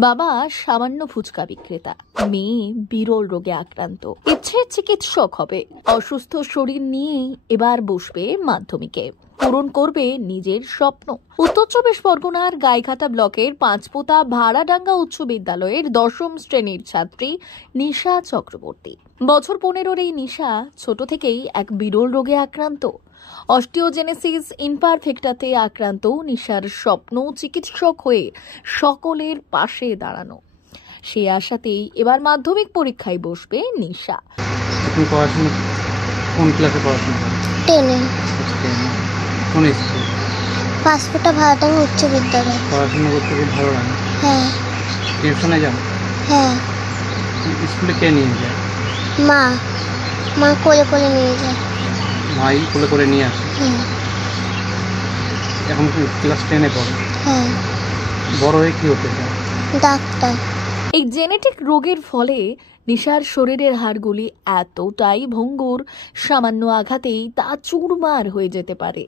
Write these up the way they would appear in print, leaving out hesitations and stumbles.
বাবা সামান্য ফুচকা বিক্রেতা, মেয়ে বিরল রোগে আক্রান্ত। ইচ্ছে চিকিৎসক হবে। অসুস্থ শরীর নিয়েই এবার বসবে মাধ্যমিকে, পূরণ করবে নিজের স্বপ্ন। উত্তর চব্বিশ পরগনার গাইঘাটা ব্লকের পাঁচপোতা ভাড়াডাঙ্গা উচ্চ বিদ্যালয়ের 10ম শ্রেণীর ছাত্রী নিশা চক্রবর্তী। বছর 15-র এই নিশা ছোট থেকেই এক বিরল রোগে আক্রান্ত। অস্টিওজেনেসিস ইমপারফেক্টাতে আক্রান্ত নিশার স্বপ্ন চিকিৎসক হয়ে সকলের পাশে দাঁড়ানো। সেই আশাতেই এবার মাধ্যমিক পরীক্ষায় বসবে নিশা। তুমি পড়াশোনা কোন ক্লাসে পড়াশোনা করো? 10-এ। কোন স্কুল? পাঁচপোতা ভাড়াডাঙ্গা উচ্চ বিদ্যালয়। পড়াশোনা করতে খুব ভালো লাগে? হ্যাঁ। টিউশনে যাও? হ্যাঁ। স্কুলে কে নিয়ে যায়? মা কোলে কোলে নিয়ে যায়। মাই কোলে করে নিয়ে আসে? হ্যাঁ। এখন ক্লাস 10-এ পড়ো? হ্যাঁ। বড় হয়ে কি হতে চাও? ডাক্তার। এই জেনেটিক রোগের ফলে নিশার শরীরের হাড়গুলি এতটাই ভঙ্গুর, সামান্য আঘাতেই তা চুরমার হয়ে যেতে পারে।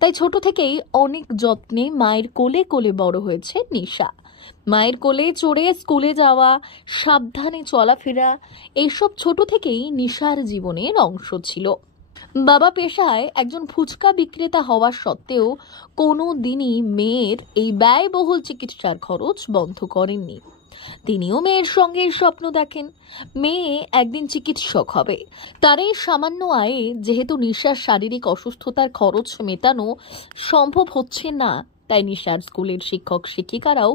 তাই ছোট থেকেই অনেক যত্নে মায়ের কোলে কোলে বড় হয়েছে নিশা। মায়ের কোলে চড়ে স্কুলে যাওয়া, সাবধানে চলাফেরা, এইসব ছোট থেকেই নিশার জীবনের অংশ ছিল। বাবা পেশায় একজন ফুচকা বিক্রেতা হওয়া সত্ত্বেও কোনো দিনই মেয়ের এই ব্যয়বহুল চিকিৎসার খরচ বন্ধ করেননি। তিনিও মেয়ের সঙ্গে স্বপ্ন দেখেন, মেয়ে একদিন চিকিৎসক হবে। তার এই সামান্য আয়ে যেহেতু নিশার শারীরিক অসুস্থতার খরচ মেটানো সম্ভব হচ্ছে না, তাই নিশার স্কুলের শিক্ষক শিক্ষিকারাও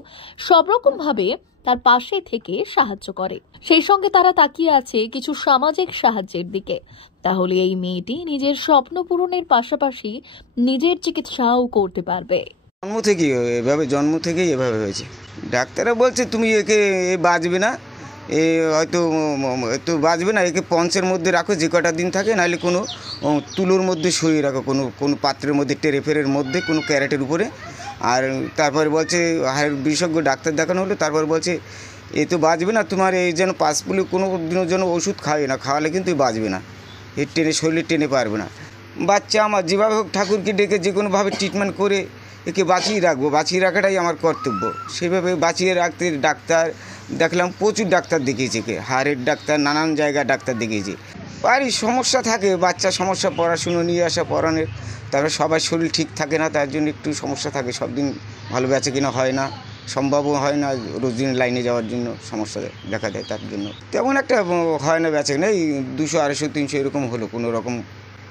সব রকম ভাবে তার পাশে থেকে সাহায্য করে। সেই সঙ্গে তারা তাকিয়ে আছে কিছু সামাজিক সাহায্যের দিকে। তাহলে এই মেয়েটি নিজের স্বপ্ন পূরণের পাশাপাশি নিজের চিকিৎসাও করতে পারবে। জন্ম থেকেই এভাবে হয়েছে। ডাক্তাররা বলছে তুমি একে বাঁচবে না, হয়তো বাঁচবে না, একে পঞ্চের মধ্যে রাখো, যে কটা দিন থাকে, নাহলে কোনো তুলোর মধ্যে শুয়ে রাখো, কোনো পাত্রের মধ্যে, টেরেফেরের মধ্যে, কোনো ক্যারেটের উপরে। আর তারপরে বলছে হাড়ের বিশেষজ্ঞ ডাক্তার দেখানো হলো, তারপর বলছে এ তো বাঁচবে না, তোমার এই যেন পাসপুলি কোনো দিনের জন্য ওষুধ খাওয়াবে না, খাওয়ালে কিন্তু বাঁচবে না, এর শরীরে টেনে পারবে না। বাচ্চা আমার যেভাবে হোক ঠাকুরকে ডেকে যে কোনোভাবে ট্রিটমেন্ট করে একে বাঁচিয়ে রাখবো, বাঁচিয়ে রাখাটাই আমার কর্তব্য। সেভাবে বাঁচিয়ে রাখতে ডাক্তার দেখলাম, প্রচুর ডাক্তার দেখিয়েছে, হাড়ের ডাক্তার, নানান জায়গায় ডাক্তার দেখিয়েছে। বাড়ির সমস্যা থাকে, বাচ্চা সমস্যা, পড়াশুনো নিয়ে আসা, পড়ানোর, তারপরে সবার শরীর ঠিক থাকে না, তার জন্য একটু সমস্যা থাকে। সব দিন ভালো বেচা কিনা হয় না, সম্ভবও হয় না, রোজ দিন লাইনে যাওয়ার জন্য সমস্যা দেখা দেয়, তার জন্য তেমন একটা হয় না বেচা কিনা। এই 200, 250, 300 এরকম হলো, কোনো রকম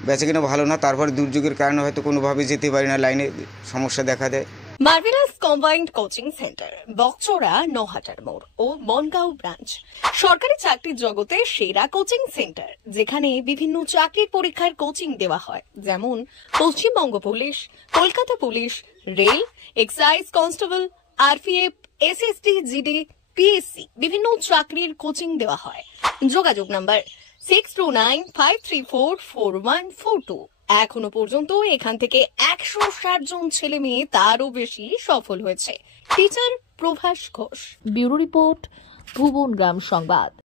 বেচা কিনা ভালো না। তারপরে দুর্যোগের কারণে হয়তো কোনোভাবে যেতে পারি না, লাইনে সমস্যা দেখা দেয়। মার্ভেলাস কম্বাইন্ড কোচিং সেন্টার, বকচড়া, নহাটার মোড় ও বনগাঁও ব্রাঞ্চ। সরকারি চাকরির জগতে সেরা কোচিং সেন্টার, যেখানে বিভিন্ন চাকরির পরীক্ষার কোচিং দেওয়া হয়, যেমন Paschimbanga police, Kolkata police, rail, excise constable, RPF, SSD, GD, PSC, বিভিন্ন চাকরির কোচিং দেওয়া হয়। যোগাযোগ নাম্বার 6295344142। এখনো পর্যন্ত এখান থেকে 160 জন ছেলে মেয়ে, তারও বেশি সফল হয়েছে। Teacher Prabhas Ghosh. Bureau report, Bhuban Gram সংবাদ।